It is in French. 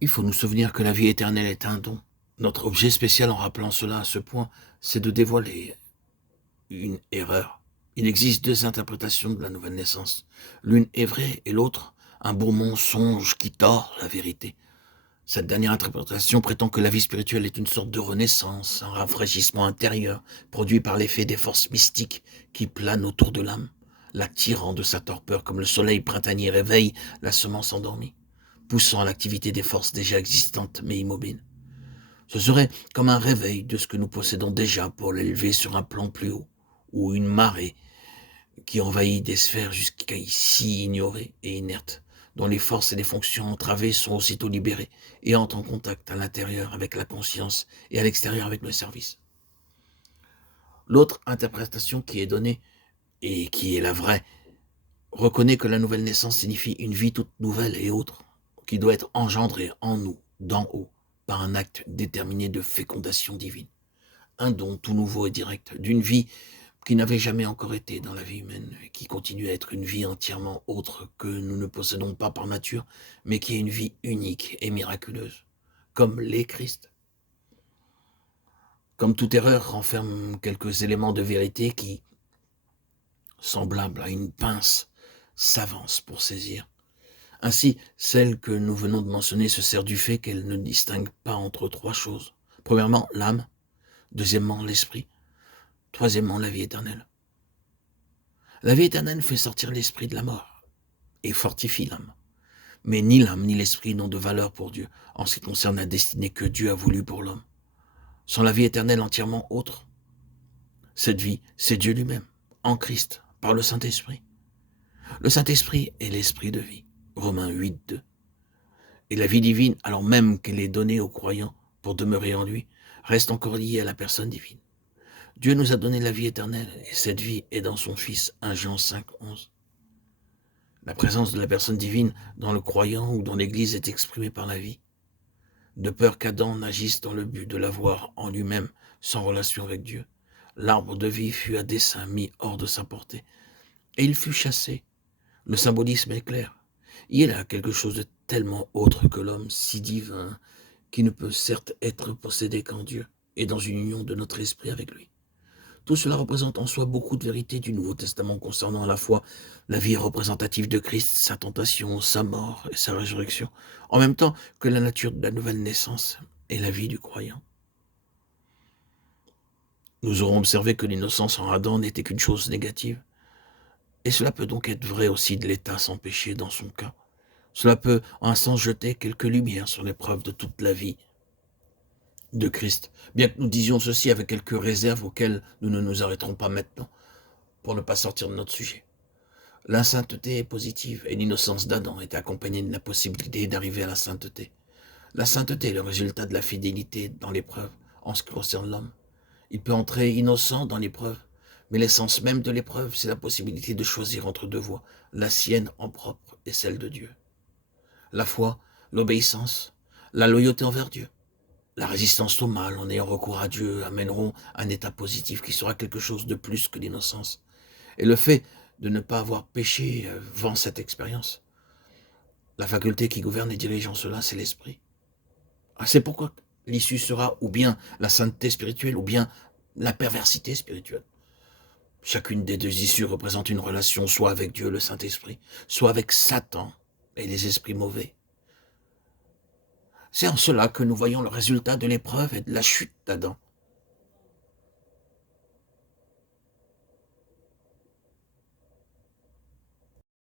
Il faut nous souvenir que la vie éternelle est un don. Notre objet spécial en rappelant cela à ce point, c'est de dévoiler une erreur. Il existe deux interprétations de la nouvelle naissance. L'une est vraie et l'autre, un beau mensonge qui tord la vérité. Cette dernière interprétation prétend que la vie spirituelle est une sorte de renaissance, un rafraîchissement intérieur, produit par l'effet des forces mystiques qui planent autour de l'âme, l'attirant de sa torpeur comme le soleil printanier réveille la semence endormie, poussant à l'activité des forces déjà existantes mais immobiles. Ce serait comme un réveil de ce que nous possédons déjà pour l'élever sur un plan plus haut, ou une marée qui envahit des sphères jusqu'ici ignorées et inertes, dont les forces et les fonctions entravées sont aussitôt libérées et entrent en contact à l'intérieur avec la conscience et à l'extérieur avec le service. L'autre interprétation qui est donnée, et qui est la vraie, reconnaît que la nouvelle naissance signifie une vie toute nouvelle et autre, qui doit être engendrée en nous, d'en haut, par un acte déterminé de fécondation divine. Un don tout nouveau et direct, d'une vie qui n'avait jamais encore été dans la vie humaine, et qui continue à être une vie entièrement autre que nous ne possédons pas par nature, mais qui est une vie unique et miraculeuse, comme l'est Christ. Comme toute erreur renferme quelques éléments de vérité qui, semblables à une pince, s'avancent pour saisir. Ainsi, celle que nous venons de mentionner se sert du fait qu'elle ne distingue pas entre trois choses. Premièrement, l'âme, deuxièmement, l'esprit, troisièmement, la vie éternelle. La vie éternelle fait sortir l'esprit de la mort et fortifie l'âme. Mais ni l'âme ni l'esprit n'ont de valeur pour Dieu en ce qui concerne la destinée que Dieu a voulu pour l'homme. Sans la vie éternelle entièrement autre, cette vie, c'est Dieu lui-même, en Christ, par le Saint-Esprit. Le Saint-Esprit est l'esprit de vie. Romains 8, 2. Et la vie divine, alors même qu'elle est donnée aux croyants pour demeurer en lui, reste encore liée à la personne divine. Dieu nous a donné la vie éternelle, et cette vie est dans son Fils, 1 Jean 5, 11. La présence de la personne divine dans le croyant ou dans l'Église est exprimée par la vie, de peur qu'Adam n'agisse dans le but de l'avoir en lui-même, sans relation avec Dieu. L'arbre de vie fut à dessein mis hors de sa portée, et il fut chassé. Le symbolisme est clair. Il y a là quelque chose de tellement autre que l'homme, si divin, qui ne peut certes être possédé qu'en Dieu, et dans une union de notre esprit avec lui. Tout cela représente en soi beaucoup de vérités du Nouveau Testament concernant à la fois la vie représentative de Christ, sa tentation, sa mort et sa résurrection, en même temps que la nature de la nouvelle naissance et la vie du croyant. Nous aurons observé que l'innocence en Adam n'était qu'une chose négative, et cela peut donc être vrai aussi de l'état sans péché dans son cas. Cela peut en un sens jeter quelques lumières sur l'épreuve de toute la vie de Christ, bien que nous disions ceci avec quelques réserves auxquelles nous ne nous arrêterons pas maintenant, pour ne pas sortir de notre sujet. La sainteté est positive, et l'innocence d'Adam est accompagnée de la possibilité d'arriver à la sainteté. La sainteté est le résultat de la fidélité dans l'épreuve, en ce qui concerne l'homme. Il peut entrer innocent dans l'épreuve, mais l'essence même de l'épreuve, c'est la possibilité de choisir entre deux voies, la sienne en propre et celle de Dieu. La foi, l'obéissance, la loyauté envers Dieu, la résistance au mal en ayant recours à Dieu amèneront un état positif qui sera quelque chose de plus que l'innocence. Et le fait de ne pas avoir péché vend cette expérience. La faculté qui gouverne et dirige en cela, c'est l'esprit. C'est pourquoi l'issue sera ou bien la sainteté spirituelle ou bien la perversité spirituelle. Chacune des deux issues représente une relation soit avec Dieu, le Saint-Esprit, soit avec Satan et les esprits mauvais. C'est en cela que nous voyons le résultat de l'épreuve et de la chute d'Adam.